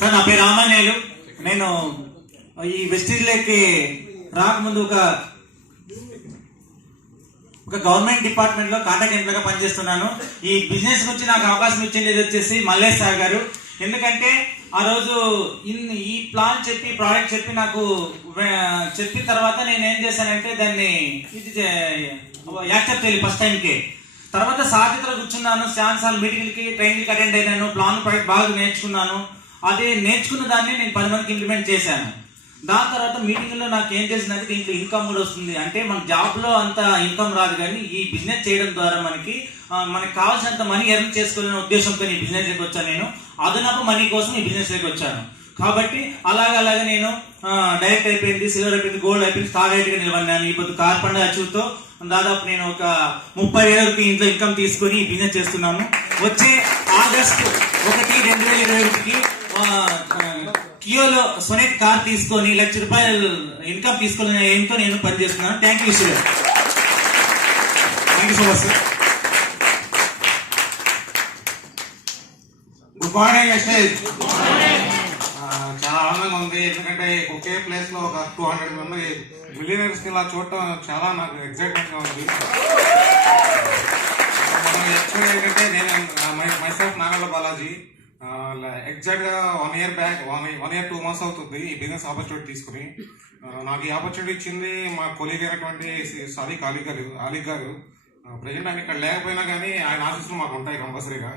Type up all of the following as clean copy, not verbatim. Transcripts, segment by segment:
Sir నా పేరు రామానేలు. నేను ఈ వెస్టిజ్లోకి రాకముందు ఒక గవర్నమెంట్ డిపార్ట్మెంట్ లో కాంటాక్ట్ ఎంప్లాయ్ గా పనిచేస్తున్నాను. ఈ బిజినెస్ గురించి నాకు అవకాశం ఇచ్చింది వచ్చేసి మల్లేష్ సార్ గారు. ఎందుకంటే ఆ రోజు ఈ ప్లాన్ చెప్పి ప్రోడక్ట్ చెప్పి నాకు చెప్పిన తర్వాత నేను ఏం చేశానంటే దాన్ని యాక్సెప్ట్ చేయాలి ఫస్ట్ టైంకి. తర్వాత సాధ్యతలో కూర్చున్నాను, ఛాన్సార్లు మీటింగ్లకి ట్రైనింగ్కి అటెండ్ అయినాను, ప్లాన్ ప్రాజెక్ట్ బాగా నేర్చుకున్నాను. అదే నేర్చుకున్న దాన్ని నేను 10 మందికి ఇంప్లిమెంట్ చేశాను. దాని తర్వాత మీటింగ్లో నాకు ఏం తెలిసిందంటే దీంట్లో ఇన్కమ్ కూడా వస్తుంది. అంటే మన జాబ్లో అంత ఇన్కమ్ రాదు, కానీ ఈ బిజినెస్ చేయడం ద్వారా మనకి కావాల్సినంత మనీ ఎర్న్ చేసుకోవాలనే ఉద్దేశంతో ఈ బిజినెస్లోకి వచ్చాను. నేను అదనపు మనీ కోసం ఈ బిజినెస్లోకి వచ్చాను. కాబట్టి అలాగే నేను డైరెక్ట్ అయిపోయింది, సిల్వర్ అయిపోయింది, గోల్డ్ అయిపోయింది, స్టార్ రేట్గా నిలబడినాను. ఇప్పుడు కార్ పండుగ అచీవ్తో దాదాపు నేను ఒక 30,000 ఇంట్లో ఇన్కమ్ తీసుకొని ఈ బిజినెస్ చేస్తున్నాను. వచ్చే ఆగస్టు 1, 2021కి కియోలో సొనెట్ కార్ తీసుకొని ₹1,00,000 ఇన్కమ్ తీసుకునే ఏంతో నేను పనిచేస్తున్నాను. Thank you sir. Thank you so much sir. Good morning message. చాలా ఆనందంగా ఉంది, ఎందుకంటే ఒకే ప్లేస్ లో ఒక 200 మంది మిలియనర్స్ కి ఇలా చూడటం చాలా నాకు ఎక్సైట్మెంట్ గా ఉంది. యాక్చువల్గా ఏంటంటే నేను మైసెల్ఫ్ నాగళ్ళ బాలాజీ ఎగ్జాక్ట్ గా 1 year బ్యాక్ 1 year 2 months అవుతుంది ఈ బిజినెస్ ఆపర్చునిటీ తీసుకుని. నాకు ఈ ఆపర్చునిటీ ఇచ్చింది మా కొలీగ్ అయినటువంటి సాదిక్ అలీ గారు. ప్రజెంట్ ఆయన ఇక్కడ లేకపోయినా కానీ ఆయన ఆఫీసులు మాకు ఉంటాయి కంపల్సరీగా.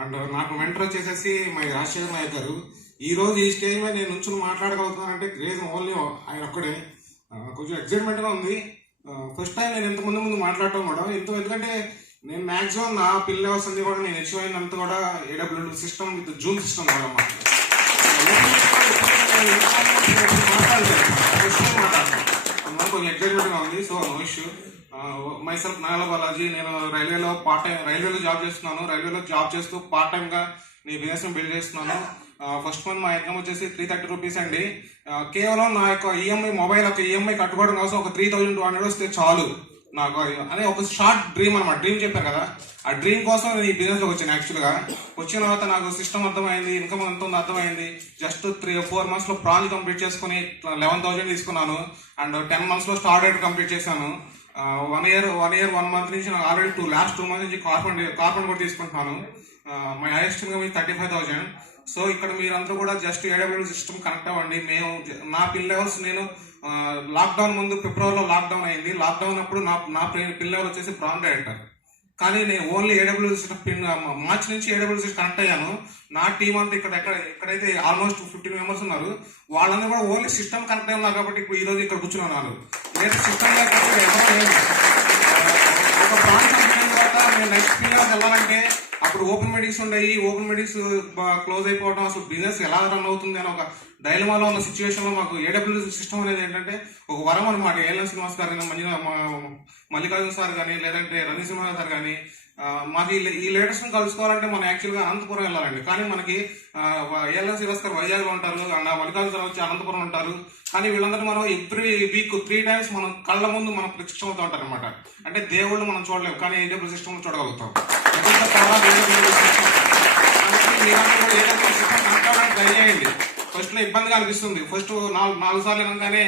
అండ్ నాకు మెంటర్ వచ్చేసేసి మా రాజశేఖర్ నాయక్ గారు. ఈ రోజు ఈ స్టేజ్ మీద నేను నుంచి మాట్లాడగలుగుతున్నానంటే రీజన్ ఓన్లీ ఆయన ఒక్కడే. కొంచెం ఎక్సైట్మెంట్ గా ఉంది. ఫస్ట్ టైం నేను ముందు మాట్లాడటం కూడా ఎందుకంటే నేను మాక్సిమం నా పిల్ల వస్తుంది కూడా నేను అచీవ్ అయినంత కూడా AWS system with zoom system కూడా కొంచెం ఎక్సైట్మెంట్ గా ఉంది. So no issue. Myself Nagala Balaji. నేను రైల్వేలో జాబ్ చేస్తున్నాను. రైల్వేలో జాబ్ చేస్తూ పార్ట్ టైం గా నీ బిజినెస్ బిల్డ్ చేస్తున్నాను. ఫస్ట్ మంత్ మా ఇన్కమ్ వచ్చేసి ₹330 అండి. కేవలం నా యొక్క ఈఎంఐ మొబైల్ ఒక ఈఎంఐ కట్టుకోవడం కోసం ఒక 3,200 వస్తే చాలు నాకు అనే ఒక షార్ట్ డ్రీమ్ అనమాట. డ్రీమ్ చెప్పారు కదా, ఆ డ్రీమ్ కోసం నేను ఈ బిజినెస్ లోకి వచ్చాను. యాక్చువల్గా వచ్చిన తర్వాత నాకు సిస్టమ్ అర్థమైంది, ఇన్కమ్ ఎంత ఉందో అర్థమైంది. జస్ట్ 3-4 months లో ప్రాజెక్ట్ కంప్లీట్ చేసుకుని 11,000 తీసుకున్నాను. అండ్ 10 months లో స్టార్ రేట్ కంప్లీట్ చేశాను. 1 year 1 month నుంచి నాకు ఆల్రెడీ లాస్ట్ 2 months నుంచి కార్పొరేట్ కూడా తీసుకుంటున్నాను. My highest income 35,000. సో ఇక్కడ మీరందరూ కూడా జస్ట్ AWS సిస్టమ్ కనెక్ట్ అవ్వండి. నా పిల్ లెవెల్స్ నేను లాక్డౌన్ ముందు ఫిబ్రవరిలో లాక్డౌన్ అయింది. లాక్డౌన్ అప్పుడు నా పిల్ లెవెల్ వచ్చేసి బ్రాండ్ డైరెక్టర్. కానీ నేను ఓన్లీ AWS సిస్టమ్ మార్చ్ నుంచి AWS సిస్టమ్ కనెక్ట్ అయ్యాను. నా టీం అంతా ఎక్కడైతే ఆల్మోస్ట్ 15 members ఉన్నారు, వాళ్ళందరూ కూడా ఓన్లీ సిస్టమ్ కనెక్ట్ అయ్యారు. కాబట్టి ఇప్పుడు ఈ రోజు ఇక్కడ కూర్చున్నాను. లేదు సిస్టమ్ లేకపోతే ఎవరో లేదు. ఒక బ్రాండ్ కంపెనీ తర్వాత నేను నెక్స్ట్ పిల్ లెవెల్ వెళ్ళాలంటే అప్పుడు ఓపెన్ మీటింగ్స్ ఉండేవి. ఓపెన్ మీటింగ్స్ క్లోజ్ అయిపోవడం, అసలు బిజినెస్ ఎలా రన్ అవుతుంది అని ఒక డైలమాలో ఉన్న సిచ్యువేషన్ లో మాకు AWS సిస్టమ్ అనేది ఏంటంటే ఒక వరం అనమాట. ఏఎల్ఎన్ శ్రీనివాస్ గారు కానీ, మల్లికార్జున సార్ కానీ, లేదంటే రణసింహ సార్ కానీ, మాకు ఈ లీడర్స్ ని కలుసుకోవాలంటే మనం యాక్చువల్గా అనంతపురం వెళ్ళాలండి. కానీ మనకి ఏఎల్ఎన్ శ్రీనివాస్ గారు వైజాగ్ లో ఉంటారు, అండ్ మల్లికార్జున సార్ వచ్చి అనంతపురం ఉంటారు. కానీ వీళ్ళందరూ మనం ఎవ్రీ వీక్ 3 times మనం కళ్ళ ముందు మనం ప్రత్యక్షం అవుతూ ఉంటారు అనమాట. అంటే దేవుళ్ళు మనం చూడలేము, కానీ AWS సిస్టమ్ చూడగలుగుతాం. ట్రై చేయండి. ఫస్ట్ లో ఇబ్బందిగా అనిపిస్తుంది. ఫస్ట్ 4 సార్లు అనగానే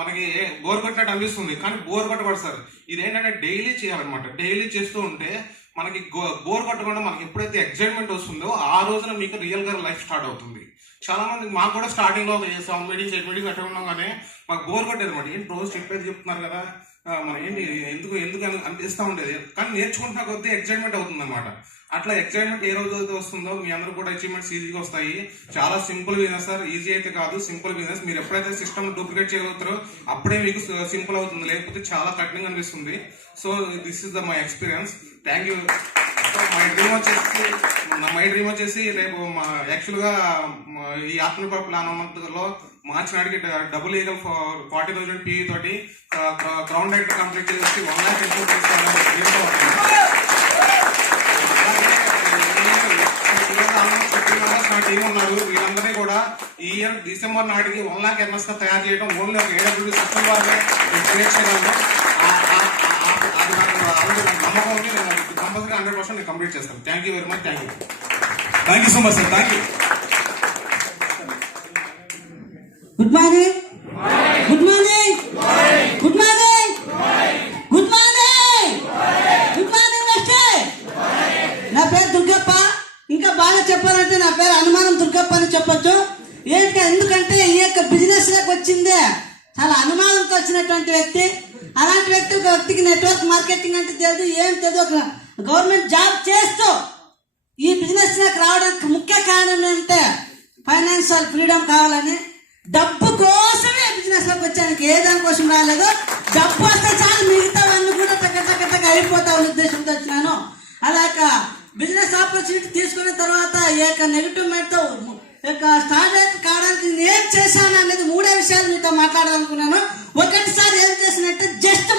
మనకి బోర్ కొట్టినట్టు అనిపిస్తుంది, కానీ బోర్ కొట్టకూడదు సార్. ఇదేంటంటే డైలీ చేయాలన్నమాట. డైలీ చేస్తూ ఉంటే మనకి బోర్ కొట్టకుండా మనకి ఎప్పుడైతే ఎక్సైట్మెంట్ వస్తుందో ఆ రోజున మీకు రియల్ గా లైఫ్ స్టార్ట్ అవుతుంది. చాలా మంది మాకు కూడా స్టార్టింగ్ లో 7 meetings 8 meetings అట్లా ఉన్నాం, కానీ మాకు బోర్ కొట్టేది అనమాట. ఏంటి రోజు చెప్పేది చెప్తున్నారు కదా, మనం ఏంటి ఎందుకు అనిపిస్తూ ఉండేది. కానీ నేర్చుకుంటున్న కొద్దీ ఎక్సైట్మెంట్ అవుతుంది అనమాట. అట్లా ఎక్సైట్మెంట్ ఏ రోజు అయితే వస్తుందో మీ అందరూ కూడా అచీవ్మెంట్స్ ఈజీగా వస్తాయి. చాలా సింపుల్ బిజినెస్ సార్, ఈజీ అయితే కాదు, సింపుల్ బిజినెస్. మీరు ఎప్పుడైతే సిస్టమ్ డూప్లికేట్ చేయగలుగుతారో అప్పుడే మీకు సింపుల్ అవుతుంది, లేకపోతే చాలా కఠినంగా అనిపిస్తుంది. So this is my experience. Thank you. My dream వచ్చేసి రేపు యాక్చువల్గా ఈ ఆత్మనిర్భర్ ప్లాన్ లో మార్చి నాటికి డబుల్ ఈగల్ 40,000 PE తోటి గ్రౌండ్ డైరెక్టర్ కంప్లీట్ చేసి 1 lakh ఇన్కమ్ నా టీం ఉన్నారు. వీళ్ళందరినీ కూడా ఈ ఇయర్ డిసెంబర్ నాటికి 1 lakh ఎర్నర్స్ గా తయారు చేయడం ఓన్లీ ఒక AWS సిస్టమ్ ద్వారా క్రియేట్ చేయగలను. అది నాకు నమ్మకం ఉంది. నేను కంపల్సరీ 100% కంప్లీట్ చేస్తాను. Thank you very much. Thank you so much sir. Thank you. Good morning, good morning, good morning, good morning, good morning master. నా పేరు దుర్గప్ప. ఇంకా బాగా చెప్పాలంటే నా పేరు అనుమానం దుర్గప్ప అని చెప్పొచ్చు. ఎందుకంటే ఈ యొక్క బిజినెస్ లోకి వచ్చిందే చాలా అనుమానంతో వచ్చినటువంటి వ్యక్తి. అలాంటి వ్యక్తి, ఒక వ్యక్తికి నెట్వర్క్ మార్కెటింగ్ అంటే తెలియదు, ఏం తెలియదు. ఒక గవర్నమెంట్ జాబ్ చేస్తూ ఈ బిజినెస్ లోకి రావడానికి ముఖ్య కారణం ఏంటంటే ఫైనాన్షియల్ ఫ్రీడమ్ కావాలని, డబ్బు కోసమే బిజినెస్ లోకి వచ్చానికి. ఏ దానికోసం రాలేదు, డబ్బు వస్తే చాలు మిగతావన్నీ కూడా టక్క అయిపోతామని ఉద్దేశంతో వచ్చినాను. అలాగ బిజినెస్ ఆపర్చునిటీ తీసుకున్న తర్వాత ఈ యొక్క నెగిటివ్ మైండ్తో స్టార్ట్ కావడానికి నేను చేశాను అనేది 3 విషయాలు మీతో మాట్లాడాలనుకున్నాను. ఒకటిసారి ఏం చేసినట్టే జస్ట్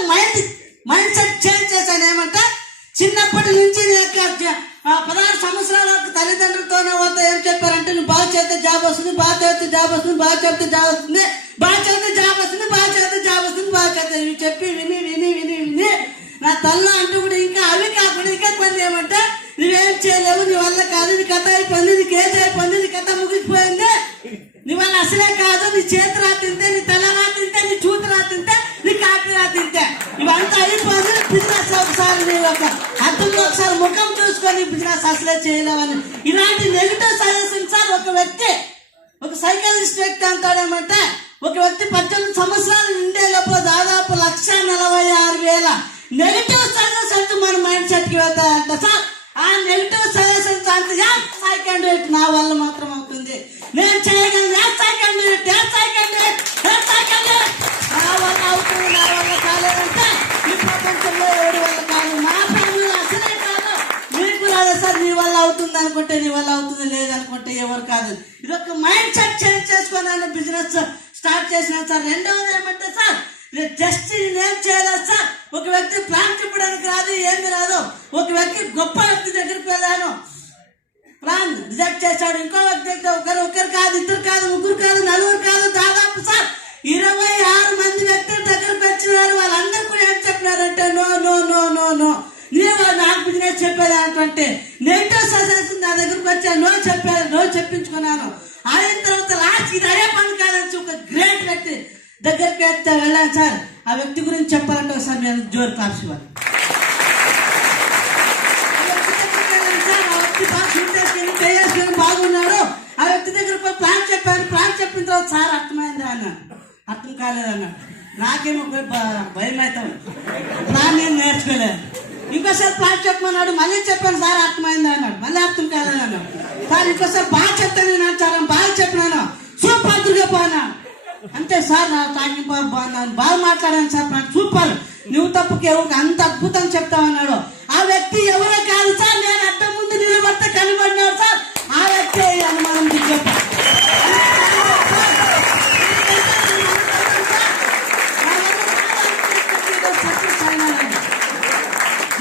మైండ్ సెట్ చేంజ్ చేశాను. ఏమంటే చిన్నప్పటి నుంచి 16 సంవత్సరాల వరకు తల్లిదండ్రులతోనే వాళ్ళతో ఏం చెప్పారంటే నువ్వు బాగా చేస్తే జాబ్ వస్తుంది, బాగా చేస్తే జాబ్ వస్తుంది, బాగా చేస్తే జాబ్ వస్తుంది, బాగా చేస్తే జాబ్ వస్తుంది, బాగా చేస్తే జాబ్ వస్తుంది, బాగా చేస్తే ఇవి చెప్పి విని విని విని విని నా తల్ల అంటూ కూడా ఇంకా అవి కాకుండా ఇంకా పని ఏమంటే నువ్వేం చేయలేవు, నీ వల్ల కాదు, నీ కథ అయిపోయింది, నీకు ఏజ్ అయిపోయింది, నీ కథ ముగిసిపోయింది, నీ వల్ల అసలే కాదు, నీ చేతి రాతింటే, నీ తల రాతింటే, నీ చూతి రాతింటే, నీ కాపీ రాతింటే, ఇవంతా అయిపోయింది. బిజినెస్ ఒకసారి నీ ఒక అర్థంలో ఒకసారి ముఖం చూసుకొని బిజినెస్ అసలే చేయలేవని ఇలాంటి నెగిటివ్ సజెషన్స్ సార్. ఒక వ్యక్తి, ఒక సైకాలజిస్ట్ వ్యక్తి అంటాడేమంటే ఒక వ్యక్తి 18 సంవత్సరాలు ఉండే లోపల దాదాపు 1,46,000 నెగిటివ్ సజెషన్స్ మన మైండ్ సెట్ కి వెళ్తాయంట సార్. ఆ నెగిటివ్ సజెషన్స్ అంటే ఐ కెన్ డూ ఇట్, నా వల్ల మాత్రం అవుతుంది, నేను చేయగలను, I can do it, I can do it, I can do it, నా వల్ల అవుతుంది, నా వల్ల కాలేదంటే ఈ ప్రపంచంలో ఎవరి వల్ల కాదు, మా ఫ్యామిలీలో అసలే కాదు, మీకు రాదు సార్. నీ వల్ల అవుతుంది అనుకుంటే నీ వల్ల అవుతుంది, లేదనుకుంటే ఎవరు కాదు. ఇది ఒక మైండ్ సెట్ చేంజ్ చేసుకున్నాను, బిజినెస్ స్టార్ట్ చేసినాను సార్. రెండవది ఏమంటే సార్ జస్ట్ నేనేం చేయలేదు సార్. ఒక వ్యక్తి ప్లాన్ చెప్పడానికి రాదు, ఏమి రాదు. ఒక వ్యక్తి గొప్ప వ్యక్తి దగ్గరికి వెళ్ళాను, ప్లాన్ రిజెక్ట్ చేశాడు. ఇంకో వ్యక్తి దగ్గర ఒకరు కాదు, 2 కాదు, 3 కాదు, 4 కాదు, దాదాపు సార్ 26 మంది వ్యక్తుల దగ్గరకు వచ్చినారు. వాళ్ళందరూ కూడా ఏం చెప్పినారంటే no no no no no, నేను నాకు బిజినెస్ చెప్పేది అంటే నెగిటివ్ సజెషన్ నా దగ్గరకు వచ్చాను, నో చెప్పాను, నో చెప్పించుకున్నాను. అయిన తర్వాత లాస్ట్ ఇది అయ్యే పని కాదని ఒక గ్రేట్ వ్యక్తి దగ్గరికి వెళ్ళాను సార్. ఆ వ్యక్తి గురించి చెప్పాలంటే ఒకసారి నేను జోరు క్లాప్స్ ఇవ్వాలి. ఆ వ్యక్తి బాగా షూట్ చేసుకుని పే చేసుకుని బాగున్నాడు. ఆ వ్యక్తి దగ్గర పోయి ప్లాన్ చెప్పాను. ప్లాన్ చెప్పిన తర్వాత సార్ అర్థమైందా అన్నాడు. అర్థం కాలేదన్నాడు. నాకేమో భయం అవుతాను, ప్లాన్ నేను నేర్చుకోలేదు. ఇంకోసారి ప్లాన్ చెప్పమన్నాడు, మళ్ళీ చెప్పాను సార్ అర్థమైందా అన్నాడు. మళ్ళీ అర్థం కాలేదన్నాడు. సార్ ఇంకోసారి బాగా చెప్తాను నేను సార్, బాగా చెప్పినాను, సూపర్ దుర్గప్ప అన్నాడు. అంతే సార్, నా టాకింగ్ పవర్ బాగున్నాను, బాగా మాట్లాడాను సార్, నాకు సూపర్, నువ్వు తప్పుకి ఎవరికి అంత అద్భుతం చెప్తావన్నాడు. ఆ వ్యక్తి ఎవరో కాదు సార్, నేను అర్థం ముందు నిలబడితే కనబడినాడు సార్. ఆ వ్యక్తి అనుమానం దుర్గప్ప.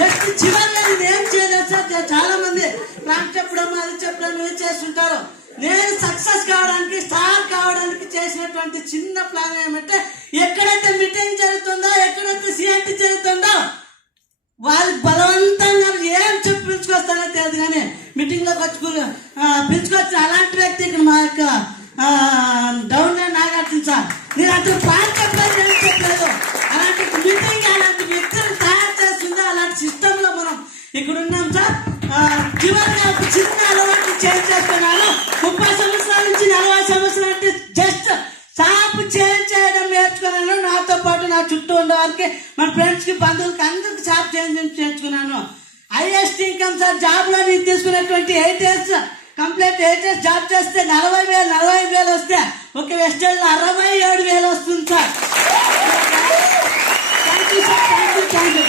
జస్ట్ చివరిలో నేను ఏం చేయలేదు సార్. చాలా మంది ప్లాన్ చెప్పడం, అది చెప్పడం ఏం చేస్తుంటారు. నేను సక్సెస్ కావడానికి, స్టార్ కావడానికి చేసినటువంటి చిన్న ప్లాన్ ఏమంటే ఎక్కడైతే మీటింగ్ జరుగుతుందో, ఎక్కడైతే సిఎంటి జరుగుతుందో వాళ్ళు బలవంతంగా ఏం చెప్పి పిలుచుకొస్తానో తెలియదు, కానీ మీటింగ్ లోకి వచ్చి పిలుచుకొచ్చి అలాంటి వ్యక్తి ఇక్కడ మా యొక్క డౌన్ నాగార్జున సార్. నేను అసలు ప్లాన్ చెప్పలేదు, ఏం చెప్పలేదు. అలాంటి మీటింగ్, అలాంటి వ్యక్తులను తయారు చేస్తుందో అలాంటి సిస్టమ్ లో మనం ఇక్కడ ఉన్నాం సార్. చివరిగా ఒక చిన్న అలవాటు చేంజ్ చేస్తున్నాను. 30 సంవత్సరాల నుంచి 40 సంవత్సరాల నుంచి జస్ట్ షాప్ చేంజ్ చేయడం నేర్చుకున్నాను. నాతో పాటు నా చుట్టూ ఉన్న వారికి, మన ఫ్రెండ్స్ కి, బంధువులకి అందరికి షాప్ చేంజ్ చేయించుకున్నాను. హైయెస్ట్ ఇన్కమ్ సార్ జాబ్ లో నేను తీసుకున్నటువంటి 8 ఇయర్స్ కంప్లీట్ 8 ఇయర్స్ జాబ్ చేస్తే 40,000 వస్తే ఒక వెస్టర్న్ 67,000 వస్తుంది sir. Thank you sir, thank you, thank you.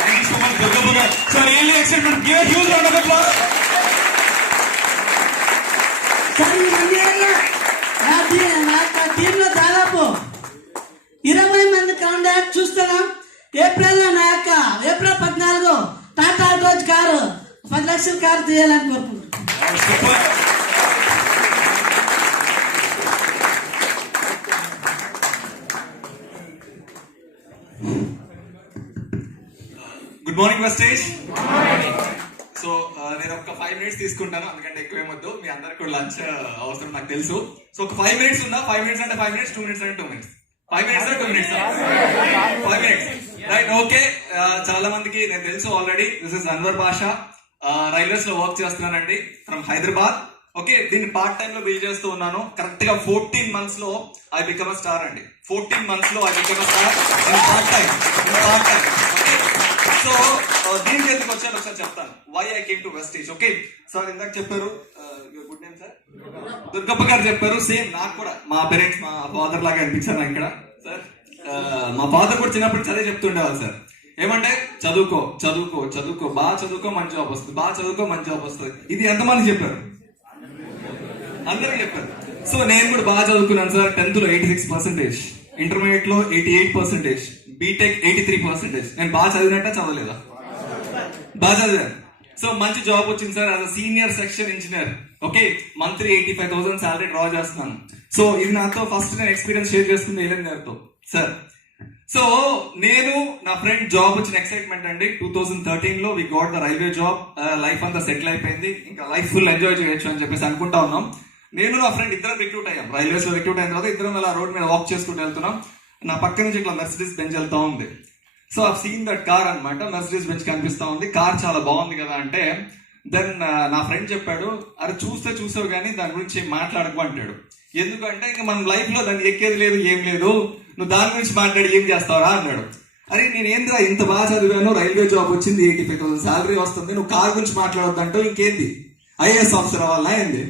Thank you so much, Durgappa. So really excited. Give a huge round of applause. Sir ఈ మందిరంలో నా టీంలో దాదాపు 20 మంది క్యాండిడేట్ చూస్తున్నాం. ఏప్రిల్ 14 టాటా డోజ్ కారు 10 లక్షల కారు తీయాలని కోరుకుంటున్నాం. Good morning, Westage. So, నేను ఒక 5 5 minutes తీసుకుంటాను, అందుకంటే ఎక్కువ ఏమొద్దు. మీ అందరికి కూడా లంచ్ అవసరం నాకు తెలుసు. సో ఒక 5 minutes ఉందా? 5 minutes అంటే 5 minutes, 2 minutes అంటే 2 minutes. 5 minutes 2 minutes 5 minutes, right? Okay. చాలా మందికి నేను తెలుసు already. This is Anwar Basha. Railways లో వర్క్ చేస్తున్నానండి, ఫ్రమ్ హైదరాబాద్. ఓకే, దీన్ని పార్ట్ టైం లో బిల్డ్ చేస్తూ ఉన్నాను. కరెక్ట్ గా 14 months లో ఐ బికమ్ అ స్టార్ అండి. 14 months లో I become a star part time. So దీనికి ఎందుకు వచ్చాను ఒకసారి చెప్తాను. Why I came to Vestige. Okay sir, ఇందాక చెప్పారు గుడ్ నేమ్ సార్, దుర్గప్ప గారు చెప్పారు. సేమ్ నాకు కూడా మా పేరెంట్స్ మా ఫాదర్ లాగా అనిపించారు ఇక్కడ సార్. మా ఫాదర్ కూడా చిన్నప్పుడు చదివి చెప్తుండేవాళ్ళు సార్. ఏమంటే చదువుకో చదువుకో చదువుకో, బాగా చదువుకో మంచి జాబ్ వస్తుంది, బాగా చదువుకో మంచి జాబ్ వస్తుంది. ఇది ఎంతమంది చెప్పారు? అందరికి చెప్పారు. సో నేను కూడా బాగా చదువుకున్నాను సార్. 10th లో 86%, ఇంటర్మీడియట్ లో 88%, బీటెక్ 83%. నేను బాగా చదివినట్ట చదవలేదా? బాగా చదివాను. సో మంచి జాబ్ వచ్చింది sir as a senior section engineer. Okay, monthly 85,000 salary draw చేస్తున్నాను. సో ఇది నాతో ఫస్ట్ నేను ఎక్స్పీరియన్స్ షేర్ చేస్తుంది ఏలెన్ గారితో సార్. సో నేను నా ఫ్రెండ్ జాబ్ వచ్చిన ఎక్సైట్మెంట్ అండి. 2013 లో we got the railway job. Life అంతా సెటిల్ అయిపోయింది, ఇంకా లైఫ్ ఫుల్ ఎంజాయ్ చేయొచ్చు అని చెప్పేసి అనుకుంటా ఉన్నాం. నేను నా ఫ్రెండ్ ఇద్దరం రిక్రూట్ అయ్యాం. రైల్వేస్ లో రిక్రూట్ అయిన తర్వాత ఇద్దరం ఇలా రోడ్ మీద వాక్ చేసుకుంటూ వెళ్తున్నాం. నా పక్క నుంచి ఇట్లా మెర్సిడీస్ బెంజ్ వెళ్తా ఉంది. So I seen that car అనమాట. మెర్సిడీస్ బెంజ్ కనిపిస్తా ఉంది. కార్ చాలా బాగుంది కదా అంటే, దెన్ నా ఫ్రెండ్ చెప్పాడు, అరే చూసావు కానీ దాని గురించి మాట్లాడకు అంటాడు. ఎందుకంటే ఇంకా మన లైఫ్ లో దాన్ని ఎక్కేది లేదు, ఏం లేదు, నువ్వు దాని గురించి మాట్లాడి ఏం చేస్తావరా అన్నాడు. అరే నేను ఏంద్రా ఇంత బాగా చదివాను, రైల్వే జాబ్ వచ్చింది, 85,000 శాలరీ వస్తుంది, నువ్వు కార్ గురించి మాట్లాడొద్దంటావు, ఇంకేంది ఐఏఎస్ ఆఫీసర్ అవ్వాలా ఏంది?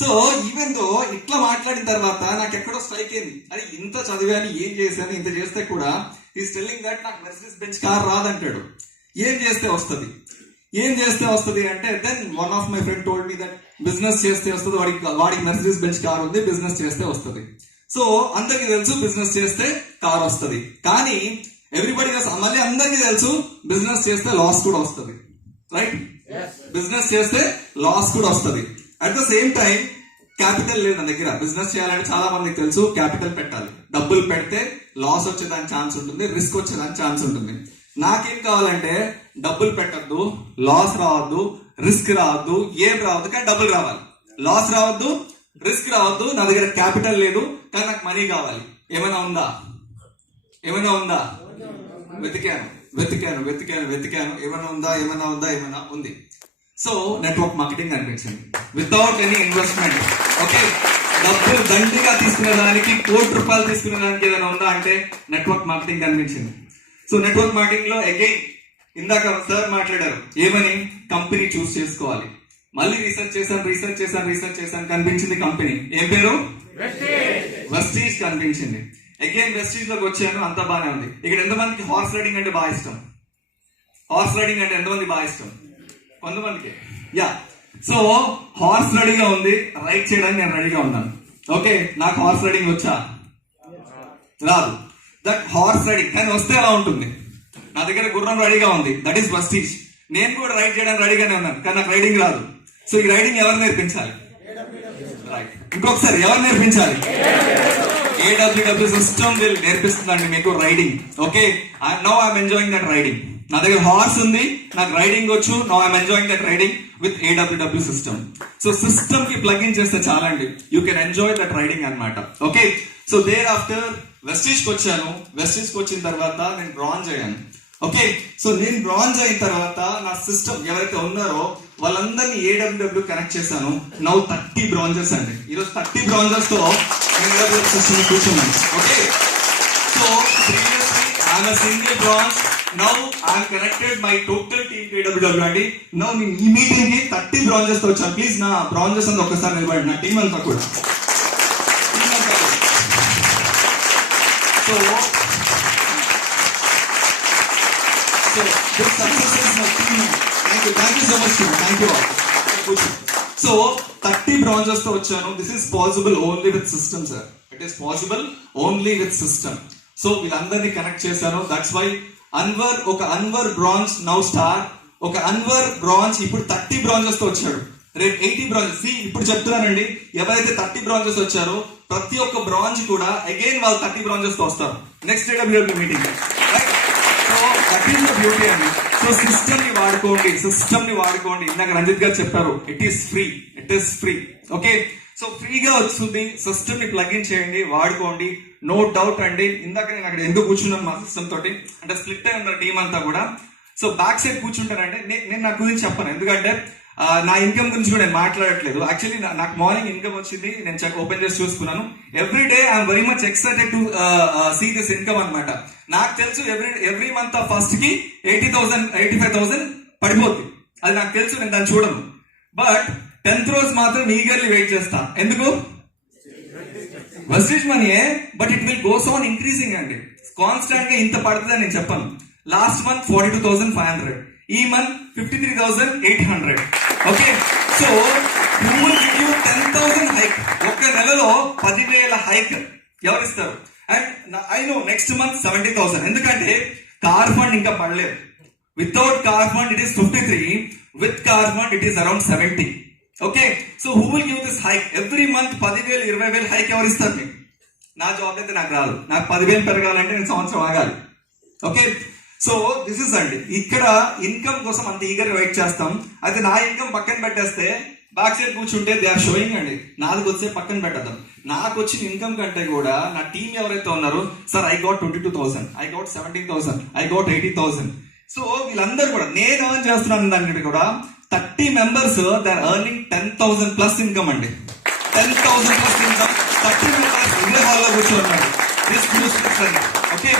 సో ఈవెన్ దో ఇట్లా మాట్లాడిన తర్వాత నాకు ఎక్కడో స్ట్రైక్ అయింది. అరే ఇంత చదివాను, ఏం చేశాను, ఇంత చేస్తే కూడా ఈస్ టెల్లింగ్ దట్ నాకు మెర్సిడీస్ బెంచ్ కార్ రాదంటాడు. ఏం చేస్తే వస్తుంది అంటే, then one of my friend told me that business చేస్తే వస్తుంది, వాడికి మెర్సిడీస్ బెంచ్ కార్ ఉంది, బిజినెస్ చేస్తే వస్తుంది. సో అందరికి తెలుసు బిజినెస్ చేస్తే కార్ వస్తుంది, కానీ ఎవ్రీబడి మళ్ళీ అందరికీ తెలుసు బిజినెస్ చేస్తే లాస్ కూడా వస్తుంది, రైట్? బిజినెస్ చేస్తే లాస్ కూడా వస్తుంది. At the same time capital లేదు నా దగ్గర. బిజినెస్ చేయాలంటే చాలా మందికి తెలుసు క్యాపిటల్ పెట్టాలి. డబ్బులు పెడితే లాస్ వచ్చేదానికి ఛాన్స్ ఉంటుంది, రిస్క్ వచ్చేదానికి ఛాన్స్ ఉంటుంది. నాకేం కావాలంటే డబ్బులు పెట్టద్దు, లాస్ రావద్దు, రిస్క్ రావద్దు, ఏం రావద్దు, కానీ డబ్బులు రావాలి. లాస్ రావద్దు, రిస్క్ రావద్దు. నా దగ్గర క్యాపిటల్ లేదు, కానీ నాకు మనీ కావాలి. ఏమైనా ఉందా? వెతికాను. ఏమైనా ఉంది. సో నెట్వర్క్ మార్కెటింగ్ అనిపించింది, వితౌట్ ఎనీ ఇన్వెస్ట్మెంట్. ఓకే, డబ్బులు దండిగా తీసుకునే దానికి, ₹1,00,00,000 తీసుకునే దానికి ఏదైనా ఉందా అంటే నెట్వర్క్ మార్కెటింగ్ కనిపించింది. సో నెట్వర్క్ మార్కెటింగ్ లో అగైన్ ఇందాక సార్ మాట్లాడారు, ఏమని? కంపెనీ చూస్ చేసుకోవాలి. మళ్ళీ రీసెర్చ్ చేశాను, కనిపించింది కంపెనీ. ఏం పేరు? వెస్టీజ్ కనిపించింది. అగైన్ వెస్టీజ్ లోకి వచ్చాను, అంతా బాగానే ఉంది. ఇక్కడ ఎంతమందికి హార్స్ రైడింగ్ అంటే బాగా ఇష్టం? ఎంతమంది బాగా ఇష్టం? కొంతమందికి. యా, సో హార్స్ రెడీగా ఉంది, రైడ్ చేయడానికి నేను రెడీగా ఉన్నాను. ఓకే, నాకు హార్స్ రైడింగ్ వచ్చా? రాదు. దట్ హార్స్ రైడింగ్ కానీ వస్తే ఎలా ఉంటుంది? నా దగ్గర గుర్రం రెడీగా ఉంది, దట్ ఈస్ వెస్టీజ్. నేను కూడా రైడ్ చేయడానికి రెడీగానే ఉన్నాను, కానీ నాకు రైడింగ్ రాదు. సో ఈ రైడింగ్ ఎవరు నేర్పించాలి? రైట్, ఇంకొకసారి ఎవరు నేర్పించాలి? AWW సిస్టమ్ విల్ నేర్పిస్తుందండి మీకు riding. Okay, now I'm enjoying that riding. నా దగ్గర హార్స్ ఉంది, నాకు రైడింగ్ వచ్చు. Now I'm enjoying that riding with AWW system. So system కి ప్లగ్ ఇన్ చేస్తే చాలా అండి, you can enjoy that riding అనమాట. Okay, so thereafter Vestige కి వచ్చాను. వెస్టీజ్ కి వచ్చిన తర్వాత నేను బ్రాంజ్ అయ్యాను. ఓకే, సో నేను బ్రాంజ్ అయిన తర్వాత నా సిస్టమ్ ఎవరైతే ఉన్నారో వాళ్ళందరినీ AWW కనెక్ట్ చేశాను. నౌ 30 బ్రాంజెస్ అండి. ఈరోజు 30 బ్రాంజెస్ తో AWW సిస్టమ్ కూర్చున్నాను. Okay, so previously I'm a single bronze. Now I'm connected my total team to AWW అండి. నౌ నేను ఈ మీటింగ్ కి 30 బ్రాంజెస్ తో వచ్చాను. ప్లీజ్ నా బ్రాంజెస్ అంతా ఒక్కసారి నిలబడి, నా టీం అంతా కూడా. So this success is my team. Thank you so much team. Thank you all. So 30 bronzes తో వచ్చాను. This is possible only with system, sir. It is possible only with system. So వీళ్ళందరినీ connect చేశాను. That's why Anwar bronze now star. ఒక Anwar bronze ఇప్పుడు 30 బ్రాంజెస్ తో వచ్చాడు. రేపు 80 బ్రాంజెస్. ఇప్పుడు చెప్తున్నానండి, ఎవరైతే 30 బ్రాంజెస్ వచ్చారో ప్రతి ఒక్క బ్రాంజ్ కూడా అగైన్ వాళ్ళు 30 బ్రాంజెస్ తో వస్తారు next AWW meeting. Right, so that is the beauty అండి. సో సిస్టమ్ ని వాడుకోండి. ఇందాక రంజిత్ గారు చెప్పారు, it is free. Okay, so ఫ్రీగా వస్తుంది. సిస్టమ్ ని ప్లగ్ ఇన్ చేయండి, వాడుకోండి. నో డౌట్ అండి. ఇందాక నేను అక్కడ ఎందుకు కూర్చున్నాను మా సిస్టమ్ తోటి అంటే స్ప్లిట్ అయి ఉన్నారు టీం అంతా కూడా. సో బ్యాక్ సైడ్ కూర్చుంటానంటే నేను నా గురించి చెప్పను, ఎందుకంటే నా ఇన్కమ్ గురించి కూడా నేను మాట్లాడట్లేదు. యాక్చువల్లీ నాకు మార్నింగ్ ఇన్కమ్ వచ్చింది, నేను ఓపెన్ చేసి చూసుకున్నాను. Every day I'm very much excited to see this income అనమాట. నాకు తెలుసు ఎవ్రీ మంత్ ఫస్ట్ కి 80,000 85,000 పడిపోతుంది, అది నాకు తెలుసు, నేను దాన్ని చూడను. బట్ 10th రోజు మాత్రం ఈగర్లీ వెయిట్ చేస్తా. ఎందుకు? వెస్టేజ్ మనీయే, but it will goes on increasing అండి. కాన్స్టాంట్ గా ఇంత పడుతుందని నేను చెప్పను. లాస్ట్ మంత్ 42,500, ఈ month 53,800. Okay, so who will give you 10,000 hike? ఒక్క నెలలో 10,000 హైక్ ఎవరిస్తారు? And I know next month 70,000, ఎందుకంటే కార్ ఫండ్ ఇంకా పడలేదు. Without car fund it is 53, with car fund it is around 70. Okay, so who will give this hike? Every month 10,000 20,000 hike ఎవరు ఇస్తారు మీకు? నా జాబ్ అయితే నాకు రాదు. నాకు 10,000 పెరగాలంటే నేను సంవత్సరం ఆగాలి. ఓకే, సో దిస్ ఇస్ అండి. ఇక్కడ ఇన్కమ్ కోసం అంత ఈగర్ వెయిట్ చేస్తాం. అయితే నా ఇన్కమ్ పక్కన పెట్టేస్తే బ్యాక్ సైడ్ కూర్చుంటే దే ఆర్ షోయింగ్ అండి. నాది వచ్చే పక్కన పెట్టద్దాం. నాకు వచ్చిన ఇన్కమ్ కంటే కూడా నా టీం ఎవరైతే ఉన్నారో, sir I got 22,000, I got 17,000, I got 80,000. So వీళ్ళందరూ కూడా నేను ఎర్న్ చేస్తున్నాను దానికి కూడా 30 members they are earning 10,000 plus income అండి. 10,000 ప్లస్ ఇన్కమ్ 30 members ఇదే హాల్లో కూర్చోన్నారు. ఓకే,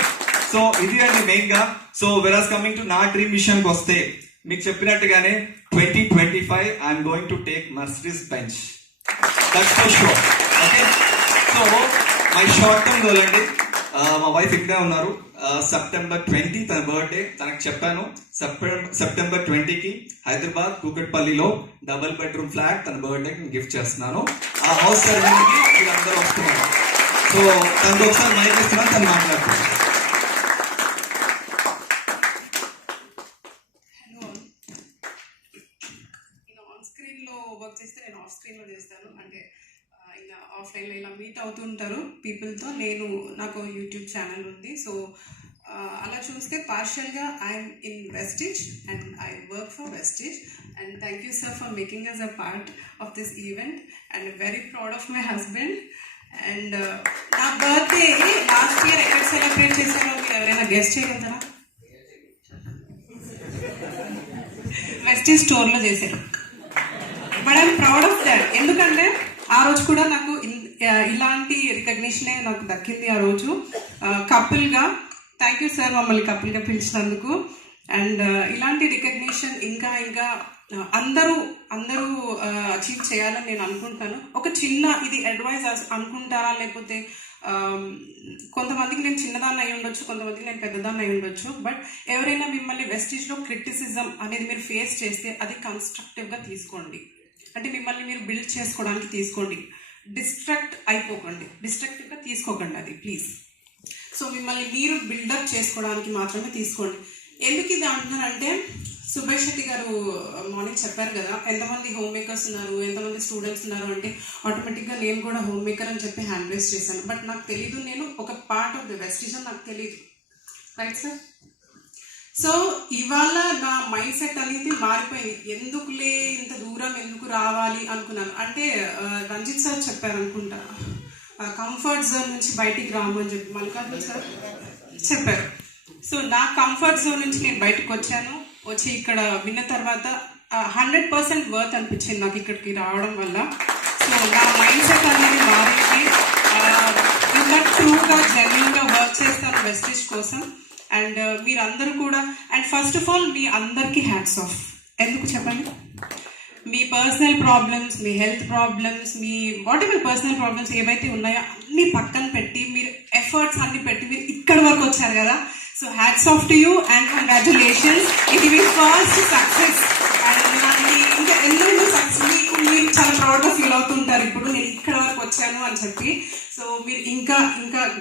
సో ఇది అండి మెయిన్ గా. సో వెరాస్ కమింగ్ టు నా డ్రీమ్ విషయానికి వస్తే, మీకు చెప్పినట్టుగానే 2025 I'm going to take Mercedes bench, that's for sure. Okay, so my short term goal అండి. మా వైఫ్ ఇక్కడే ఉన్నారు. September 20 తన బర్త్డే, తనకు చెప్పాను September 20కి హైదరాబాద్ కూకట్పల్లిలో డబుల్ బెడ్రూమ్ ఫ్లాట్ తన బర్త్డే గిఫ్ట్ చేస్తున్నాను. ఆ హౌస్ సర్వీకి వీళ్ళందరూ వస్తున్నారు. సో తనకు ఒకసారి మైక్ ఇస్తున్నాను, తను మాట్లాడుతున్నారు. వర్క్ చేస్తే నేను ఆఫ్ స్క్రీన్లో చేస్తాను, అంటే ఇలా ఆఫ్లైన్లో ఇలా మీట్ అవుతుంటారు పీపుల్తో. నాకు యూట్యూబ్ ఛానల్ ఉంది. సో అలా చూస్తే పార్షియల్గా I'm in Vestige and I work for Vestige. And thank you sir for making us a part of this event and very proud of my husband. And నా birthday last year ఎక్కడ celebrate చేశారో మీరు ఎవరైనా guess చేయగలుగుతారా? Vestige స్టోర్లో చేశారు. But I'm proud of that, ఎందుకంటే ఆ రోజు కూడా నాకు ఇలాంటి రికగ్నిషనే నాకు దక్కింది. ఆ రోజు కపుల్గా, థ్యాంక్ యూ సార్ మమ్మల్ని కపుల్గా పిలిచినందుకు. అండ్ ఇలాంటి రికగ్నిషన్ ఇంకా అందరూ అచీవ్ చేయాలని నేను అనుకుంటాను. ఒక చిన్న ఇది అడ్వైజ్ అనుకుంటారా, లేకపోతే కొంతమందికి నేను చిన్నదాన్ని అయి ఉండొచ్చు, కొంతమందికి నేను పెద్దదాన్ని అయి ఉండొచ్చు. బట్ ఎవరైనా మిమ్మల్ని వెస్టేజ్లో క్రిటిసిజం అనేది మీరు ఫేస్ చేస్తే అది కన్స్ట్రక్టివ్గా తీసుకోండి, అంటే మిమ్మల్ని మీరు బిల్డ్ చేసుకోవడానికి తీసుకోండి. డిస్ట్రక్టివ్గా తీసుకోకండి అది ప్లీజ్. సో మిమ్మల్ని మీరు బిల్డప్ చేసుకోవడానికి మాత్రమే తీసుకోండి. ఎందుకు ఇది అంటున్నారంటే, సుభేష్ శెట్టి గారు మార్నింగ్ చెప్పారు కదా, ఎంతమంది హోమ్ మేకర్స్ ఉన్నారు, ఎంతమంది స్టూడెంట్స్ ఉన్నారు అంటే ఆటోమేటిక్గా నేను కూడా హోమ్ మేకర్ అని చెప్పి హ్యాండ్ రేస్ చేశాను. బట్ నాకు తెలీదు, నేను ఒక పార్ట్ ఆఫ్ ది వెస్టేజ్ అని నాకు తెలీదు. Right sir? సో ఇవాళ నా మైండ్ సెట్ అనేది మారిపోయింది. ఎందుకులే ఇంత దూరం ఎందుకు రావాలి అనుకున్నాను. అంటే రంజిత్ సార్ చెప్పారు అనుకుంటా, కంఫర్ట్ జోన్ నుంచి బయటికి రాము అని చెప్పి మల్లికార్జున సార్ చెప్పారు. సో నా కంఫర్ట్ జోన్ నుంచి నేను బయటకు వచ్చి ఇక్కడ విన్న తర్వాత 100% వర్త్ అనిపించింది నాకు ఇక్కడికి రావడం వల్ల. సో నా మైండ్ సెట్ అనేది మారింది. ఇంకా ట్రూగా జెన్యూన్గా వర్క్ చేస్తాను వెస్టేజ్ కోసం. అండ్ మీరందరూ కూడా, అండ్ ఫస్ట్ ఆఫ్ ఆల్ మీ అందరికీ హ్యాట్స్ ఆఫ్. ఎందుకు చెప్పండి? మీ పర్సనల్ ప్రాబ్లమ్స్, మీ హెల్త్ ప్రాబ్లమ్స్, మీ వాట్ ఎవర్ పర్సనల్ ప్రాబ్లమ్స్ ఏవైతే ఉన్నాయో అన్ని పక్కన పెట్టి మీరు ఎఫర్ట్స్ అన్ని పెట్టి మీరు ఇక్కడి వరకు వచ్చారు కదా. So hats off to you and congratulations. ఇది మీ ఫస్ట్ సక్సెస్. అండ్ నాకు ఇంకా ఎన్నో సక్సెస్ మీరు చాలా ప్రౌడ్గా ఫీల్ అవుతుంటారు ఇప్పుడు నేను ఇక్కడ వరకు వచ్చాను అని చెప్పి. సో మీరు ఇంకా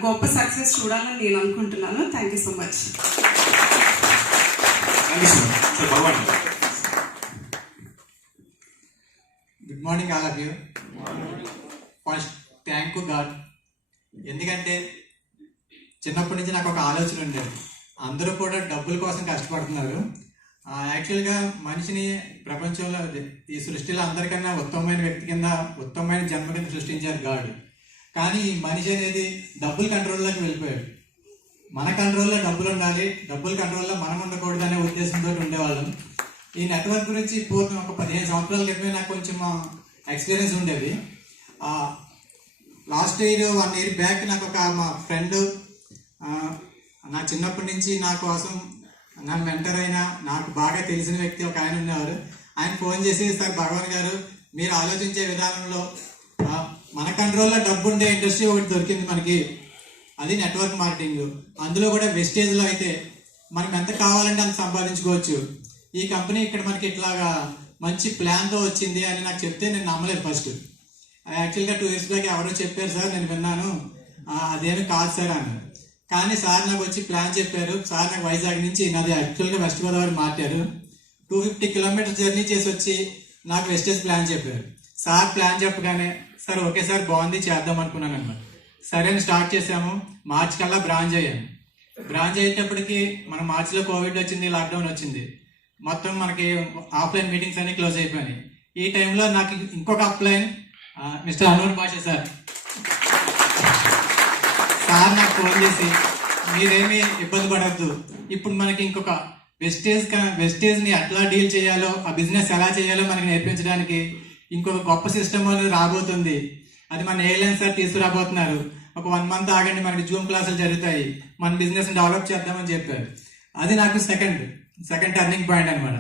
గొప్ప సక్సెస్ చూడాలని నేను అనుకుంటున్నాను. Thank you so much. Good morning all of you. First thank you God. ఎందుకంటే చిన్నప్పటి నుంచి నాకు ఒక ఆలోచన ఉండేది, అందరూ కూడా డబ్బుల కోసం కష్టపడుతున్నారు, యాక్చువల్గా మనిషిని ప్రపంచంలో ఈ సృష్టిలో అందరికన్నా ఉత్తమమైన వ్యక్తి కింద ఉత్తమమైన జన్మ కింద సృష్టించారు గాడ్. కానీ ఈ మనిషి అనేది డబ్బుల కంట్రోల్లోకి వెళ్ళిపోయాడు. మన కంట్రోల్లో డబ్బులు ఉండాలి, డబ్బుల కంట్రోల్లో మనం ఉండకూడదు అనే ఉద్దేశంతో ఉండేవాళ్ళం. ఈ నెట్వర్క్ గురించి పూర్తి ఒక 15 సంవత్సరాల క్రితమే నాకు కొంచెం ఎక్స్పీరియన్స్ ఉండేది. లాస్ట్ ఇయర్ 1 year బ్యాక్ నాకు మా ఫ్రెండ్, నా చిన్నప్పటి నుంచి నా కోసం నా మెంటర్ అయిన నాకు బాగా తెలిసిన వ్యక్తి ఒక ఆయన ఉండేవారు. ఆయన ఫోన్ చేసి, సార్ భగవాన్ గారు, మీరు ఆలోచించే విధానంలో మన కంట్రోల్లో డబ్బు ఉండే ఇండస్ట్రీ ఒకటి దొరికింది మనకి, అది నెట్వర్క్ మార్కెటింగ్. అందులో కూడా వెస్టేజ్లో అయితే మనం ఎంత కావాలంటే అంత సంపాదించుకోవచ్చు. ఈ కంపెనీ ఇక్కడ మనకి ఇట్లాగా మంచి ప్లాన్తో వచ్చింది అని నాకు చెప్తే నేను నమ్మలేదు ఫస్ట్. యాక్చువల్గా 2 years బ్యాక్ ఎవరో చెప్పారు సార్, నేను విన్నాను, అదేమి కాదు సార్ అన్నారు. కానీ సార్ నాకు వచ్చి ప్లాన్ చెప్పారు. సార్ నాకు వైజాగ్ నుంచి, నాది యాక్చువల్గా వెస్ట్ గోదావరి మార్చారు, 250 kilometers జర్నీ చేసి వచ్చి నాకు వెస్టేజ్ ప్లాన్ చెప్పారు. సార్ ప్లాన్ చెప్పగానే సార్ ఓకే సార్ బాగుంది చేద్దాం అనుకున్నాను అనమాట. సరే అని స్టార్ట్ చేసాము. మార్చ్ కల్లా బ్రాంచ్ అయ్యాను. బ్రాంచ్ అయ్యేటప్పటికి మన మార్చిలో కోవిడ్ వచ్చింది, లాక్డౌన్ వచ్చింది, మొత్తం మనకి ఆఫ్లైన్ మీటింగ్స్ అన్ని క్లోజ్ అయిపోయినాయి. ఈ టైంలో నాకు ఇంకొక అప్లైన్ మిస్టర్ అనూర్ భాష సార్ నాకు ఫోన్ చేసి, మీరేమీ ఇబ్బంది పడద్దు, ఇప్పుడు మనకి ఇంకొక వెస్టేజ్ని ఎట్లా డీల్ చేయాలో, ఆ బిజినెస్ ఎలా చేయాలో మనకి నేర్పించడానికి ఇంకొక గొప్ప సిస్టమ్ అనేది రాబోతుంది, అది మన ఎయిర్లైన్స్ సార్ తీసుకురాబోతున్నారు, ఒక 1 month ఆగండి, మనకి జూమ్ క్లాసులు జరుగుతాయి, మన బిజినెస్ డెవలప్ చేద్దామని చెప్పారు. అది నాకు సెకండ్ టర్నింగ్ పాయింట్ అనమాట.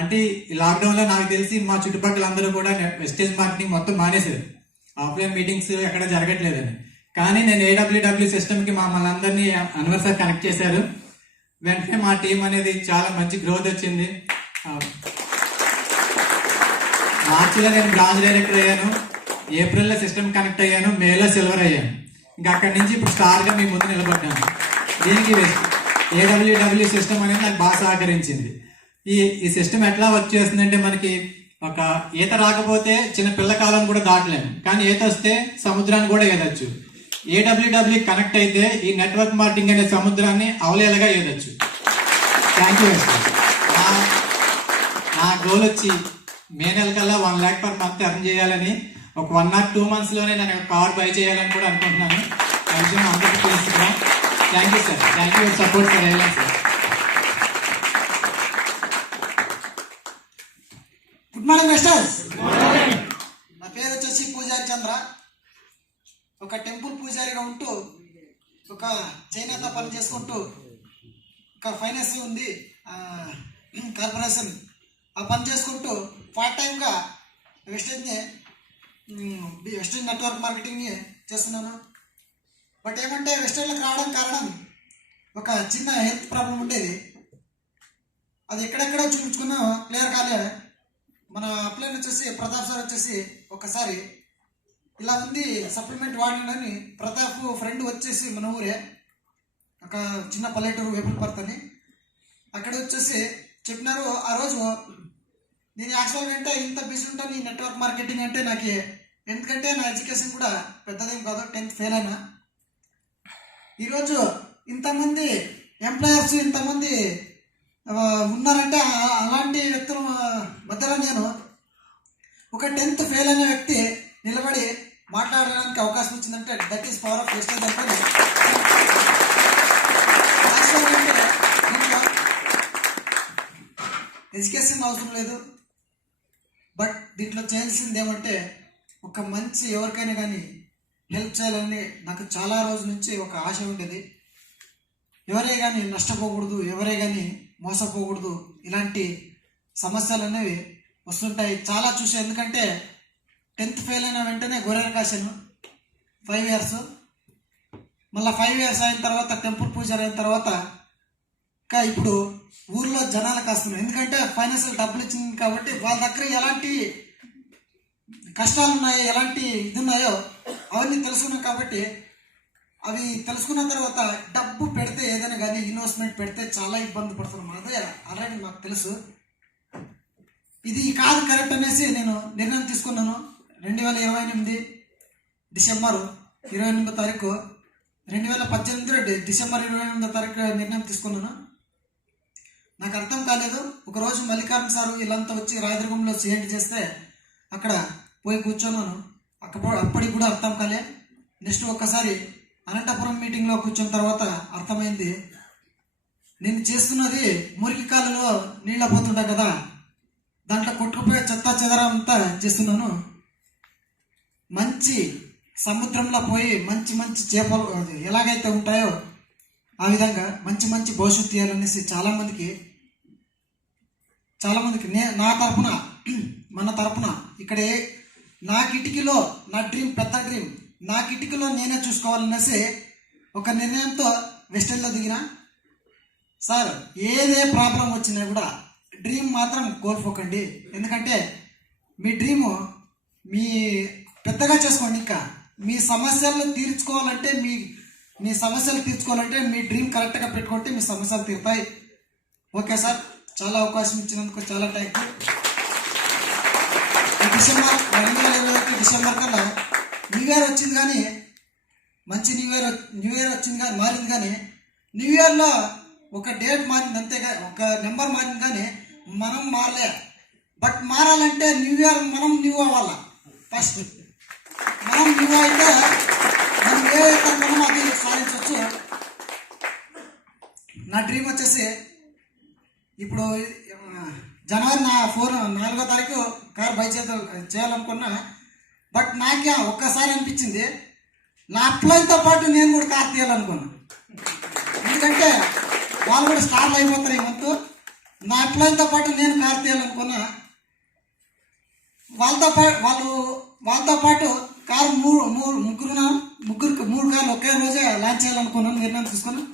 అంటే ఈ లాక్డౌన్లో నాకు తెలిసి మా చుట్టుపక్కల అందరూ కూడా వెస్టేజ్ మార్కెటింగ్ మొత్తం మానేశారు, ఆఫ్లైన్ మీటింగ్స్ ఎక్కడ జరగట్లేదని. కానీ నేను AWW సిస్టమ్కి మమ్మల్ని అందరినీ అన్వర్ సార్ కనెక్ట్ చేశారు. వెంటనే మా టీం అనేది చాలా మంచి గ్రోత్ వచ్చింది. మార్చిలో నేను బ్రాంచ్ డైరెక్టర్ అయ్యాను, ఏప్రిల్లో సిస్టమ్ కనెక్ట్ అయ్యాను, మేలో సిల్వర్ అయ్యాను. ఇంకా అక్కడి నుంచి ఇప్పుడు స్టార్గా మీ ముందు నిలబడ్డాను. దీనికి AWW సిస్టమ్ అనేది నాకు బాగా సహకరించింది. ఈ సిస్టమ్ ఎట్లా వర్క్ చేస్తుందంటే, మనకి ఒక ఈత రాకపోతే చిన్న పిల్లకాలం కూడా దాటలేము, కానీ ఈత వస్తే సముద్రాన్ని కూడా ఈదచ్చు. AWW కనెక్ట్ అయితే ఈ నెట్వర్క్ మార్కెటింగ్ అనే సముద్రాన్ని అవలేలగా ఈదచ్చు. Thank you sir. నా గోల్ వచ్చి మే నెల కల్లా 1 lakh per month ఎర్న్ చేయాలని, ఒక 1 or 2 monthsలోనే నేను కార్ బై చేయాలని కూడా అనుకుంటున్నాను. ఆ విషయం అందరికీ తెలుస్తున్నాం. Thank you sir, thank you support sir. ఎలా సార్? Good morning masters. నా పేరు వచ్చేసి పూజారి చంద్ర. ఒక టెంపుల్ పూజారిగా ఉంటూ, ఒక చేనేత పని చేసుకుంటూ, ఒక ఫైనాన్స్ ఉంది కార్పొరేషన్, ఆ పని చేసుకుంటూ పార్ట్ టైంగా వెస్టేజ్ నెట్వర్క్ మార్కెటింగ్ని చేస్తున్నాను. బట్ ఏమంటే వెస్టేజ్లోకి రావడం కారణం ఒక చిన్న హెల్త్ ప్రాబ్లం ఉండేది. అది ఎక్కడెక్కడో చూపించుకున్నా క్లియర్ కాలే. మన అప్లైన్ వచ్చేసి ప్రతాప్ సార్ వచ్చేసి ఒకసారి ఇలా ఉంది సప్లిమెంట్ వాడినని, ప్రతాప్ ఫ్రెండ్ వచ్చేసి మన ఊరే, ఒక చిన్న పల్లెటూరు వేపులపర్తి అని, అక్కడ వచ్చేసి చెప్పినారు. ఆ రోజు నేను యాక్చువల్గా అంటే ఇంత బిజీ ఉంటాను ఈ నెట్వర్క్ మార్కెటింగ్ అంటే నాకు, ఎందుకంటే నా ఎడ్యుకేషన్ కూడా పెద్దదేం కాదు, 10th ఫెయిల్ అయినా. ఈరోజు ఇంతమంది ఎంప్లాయర్స్ ఇంతమంది ఉన్నారంటే అలాంటి వ్యక్తుల మధ్యలో నేను ఒక 10th ఫెయిల్ అయిన వ్యక్తి నిలబడి మాట్లాడడానికి అవకాశం వచ్చిందంటే that is power of Vestige అంటే. ఎడ్యుకేషన్ అవసరం లేదు, బట్ దీంట్లో చేయాల్సింది ఏమంటే ఒక మంచి ఎవరికైనా కానీ హెల్ప్ చేయాలని నాకు చాలా రోజుల నుంచి ఒక ఆశ ఉండేది. ఎవరే కానీ నష్టపోకూడదు, ఎవరే కానీ మోసపోకూడదు, ఇలాంటి సమస్యలు అనేవి వస్తుంటాయి చాలా చూసా. ఎందుకంటే 10th ఫెయిల్ అయిన వెంటనే గొర్రెలు కాశాను 5 years, మళ్ళీ 5 years అయిన తర్వాత టెంపుల్ పూజారి అయిన తర్వాత ఇంకా ఇప్పుడు ఊర్లో జనాలు కాస్తున్నాయి. ఎందుకంటే ఫైనాన్షియల్ డబ్బులు ఇచ్చింది కాబట్టి వాళ్ళ దగ్గర ఎలాంటి కష్టాలు ఉన్నాయో, ఎలాంటి ఇది ఉన్నాయో అవన్నీ తెలుసుకున్నాం. కాబట్టి అవి తెలుసుకున్న తర్వాత డబ్బు పెడితే ఏదైనా కానీ ఇన్వెస్ట్మెంట్ పెడితే చాలా ఇబ్బంది పడుతున్నాం. అదే ఆల్రెడీ నాకు తెలుసు. ఇది కాదు కరెక్ట్ అనేసి నేను నిర్ణయం తీసుకున్నాను. 2028 డిసెంబర్ 28వ తారీఖు 2018 డిసెంబర్ 28వ తారీఖు నిర్ణయం తీసుకున్నాను. నాకు అర్థం కాలేదు. ఒకరోజు మల్లికార్జున సార్ వీళ్ళంతా వచ్చి రాయదుర్గంలో సిఎంటి చేస్తే అక్కడ పోయి కూర్చున్నాను. అప్పటికి కూడా అర్థం కాలే. నెక్స్ట్ ఒక్కసారి అనంతపురం మీటింగ్లో కూర్చున్న తర్వాత అర్థమైంది, నేను చేస్తున్నది మురికి కాలులో నీళ్ళ పోతుంటా కదా, దాంట్లో కొట్టుకుపోయే చెత్త చెదరం అంతా చేస్తున్నాను. మంచి సముద్రంలో పోయి మంచి మంచి చేపలు ఎలాగైతే ఉంటాయో ఆ విధంగా మంచి మంచి భవిష్యత్తు తీయాలనేసి చాలామందికి నా తరపున మన తరపున ఇక్కడే నా కిటికీలో నా డ్రీమ్, పెద్ద డ్రీమ్, నా కిటికీలో నేనే చూసుకోవాలనేసి ఒక నిర్ణయంతో వెస్టర్న్లో దిగిన. సార్ ఏదే ప్రాబ్లం వచ్చినా కూడా డ్రీమ్ మాత్రం కోల్పోకండి. ఎందుకంటే మీ డ్రీము మీ పెద్దగా చేసుకోండి. ఇంకా మీ సమస్యలను తీర్చుకోవాలంటే మీ సమస్యలు తీర్చుకోవాలంటే మీ డ్రీమ్ కరెక్ట్గా పెట్టుకుంటే మీ సమస్యలు తీరుతాయి. ఓకే సార్, చాలా అవకాశం ఇచ్చినందుకు చాలా థ్యాంక్ యూ. డిసెంబర్ 2021 డిసెంబర్ కల్లా న్యూ ఇయర్ వచ్చింది, కానీ మంచి న్యూ ఇయర్ వచ్చింది, కానీ మారింది. కానీ న్యూ ఇయర్లో ఒక డేట్ మారింది అంతేగా, ఒక నెంబర్ మారింది, కానీ మనం మారలే. బట్ మారాలంటే న్యూ ఇయర్ మనం న్యూ అవ్వాలా. ఫస్ట్ మనం న్యూ అయితే మనం ఏదైతే మనం అది సాధించవచ్చు. నా డ్రీమ్ వచ్చేసి ఇప్పుడు జనవరి 4వ తారీఖు కార్ బై చేయాలనుకున్నా. బట్ నాకే ఒక్కసారి అనిపించింది, నా అప్లైన్తో పాటు నేను కూడా కార్ తీయాలనుకున్నా. ఎందుకంటే వాళ్ళు కూడా స్టార్లు అయిపోతారు ఈ మంత్. నా అప్లైన్తో పాటు నేను కార్ తీయాలనుకున్నా. వాళ్ళతో పాటు కారు ముగ్గురికి 3 కార్లు ఒకే రోజే లాంచ్ చేయాలనుకున్నాను, నిర్ణయం తీసుకున్నాను.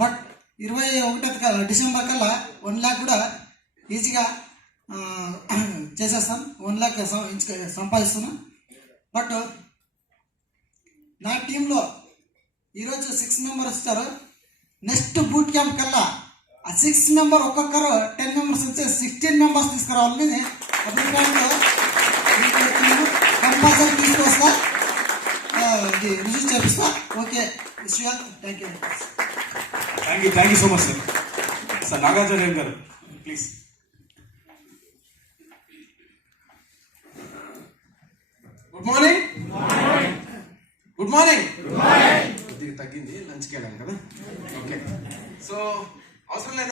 బట్ 21 డిసెంబర్ కల్లా 1 lakh కూడా ఈజీగా చేసేస్తాను. 1 lakh సంపాదిస్తున్నాను. బట్ నా టీంలో ఈరోజు 6 మెంబర్స్ ఇస్తారు. నెక్స్ట్ బూట్ క్యాంప్ కల్లా ఆ 6 మెంబర్ ఒక్కొక్కరు 10 మెంబర్స్ వచ్చి 16 మెంబర్స్ తీసుకురావాలని అభిప్రాయంలో కంపల్సరీ తీసుకొస్తా, ఇది రుజువు చేపిస్తా. ఓకే, విషయాలు thank you so much sir. Sir Nagarjuna garu please. Good morning. Good morning. కొద్దిగా తగ్గింది, లంచ్కి వెళ్ళాను కదా. ఓకే, సో అవసరం లేదు.